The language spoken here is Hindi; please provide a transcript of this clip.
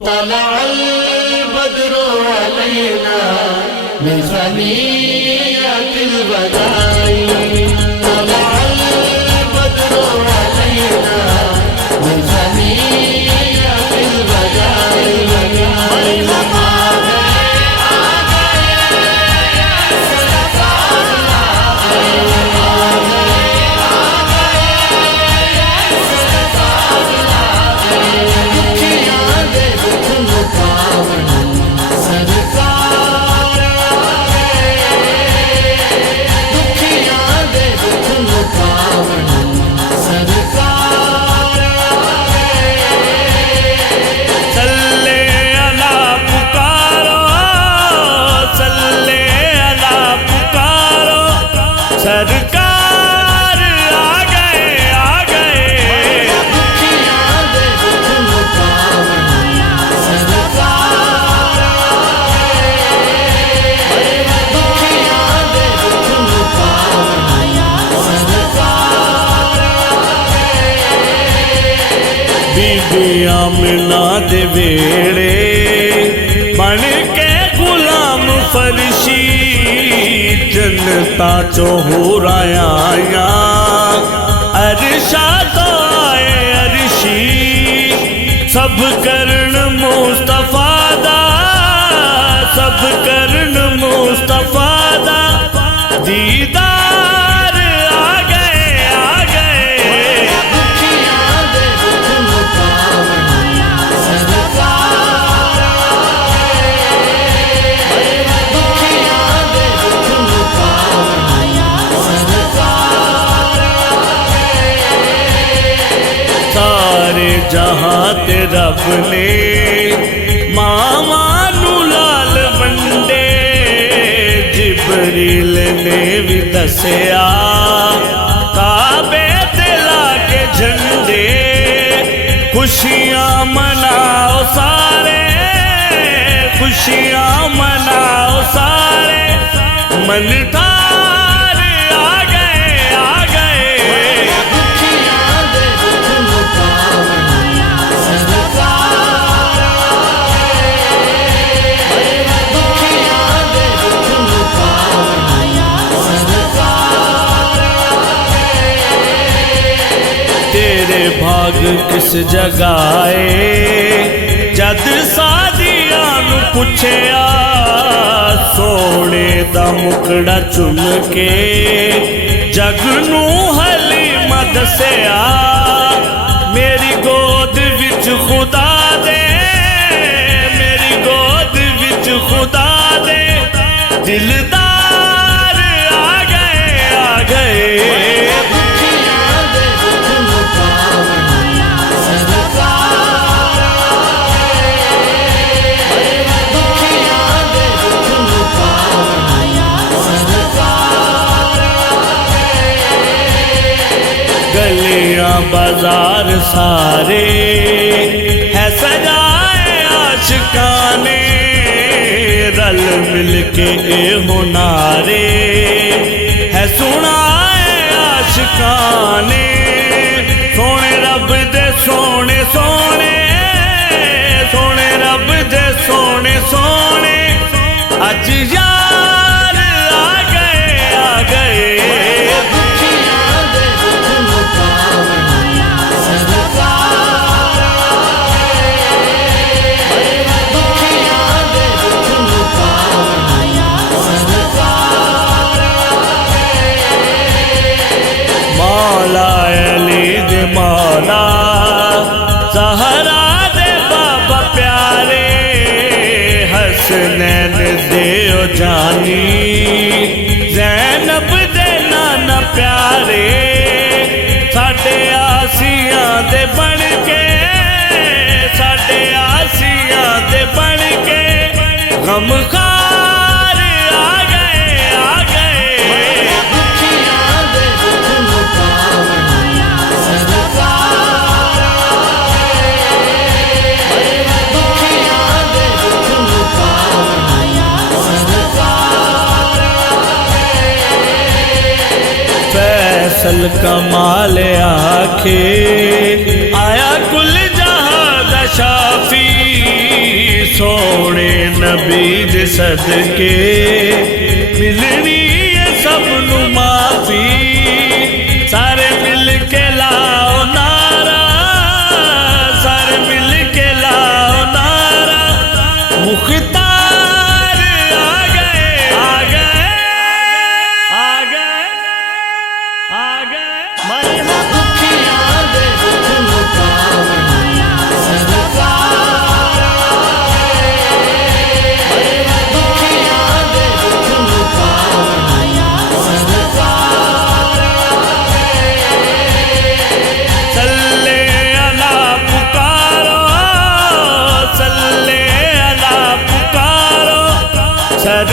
तलअल बद्रु अलैना मिन सनियतिल वदाई तलअल बद्रु अलैना मिन सनियतिल वदाई सरकार आ गए बीबी आमना दे वेड़े बन के गुलाम फरशी जनता चो हो राया अरशा तो आए अरशी सब करण मुस्तफा दा सब करण मुस्तफा दा दीदार आ गए सारे जहां ते रब ने मामा नू लाल वंडे जिबरील ने भी दसिया काबे ते लाके झंडे खुशियां मनाओ सारे खुशियां मनाओ सारे मनठार आ गए तेरे भाग किस जगाए जद सादिया नू पुछया सोने दा मुकड़ा चुम के जग नू हलीमा दसिया मेरी गोद विच खुदा दे मेरी गोद विच खुदा दे दिलदार आ गए गलियां बाजार सारे है सजाए आशिकाने रल मिल के होनारे है सुनाए आशिकाने सोने रब दे सोने सोने सोने रब दे सोने सोने अज यार आ गए मौला अली दे मौला ज़हरा दे बाबा प्यारे हसनैन दे ओ जानी ज़ैनब दे नाना प्यारे साडे आसियां दे बन के साडे आसियां दे बन के गमखार आ गए फैसल कमाल आखे आया कुल जहां दा शाफी नबी दे सदके मिलनी है सबनू माफी सारे मिल के लाओ नारा सारे मिल के लाओ नारा मुख्तार आ गए आ गए आ गए आ गए मरहबा दुखियां दे दुख मुकावन सरकार दुखियां दे दुख मुकावन सरकार सल्ले अला पुकारो सल्ले अला पुकारो सर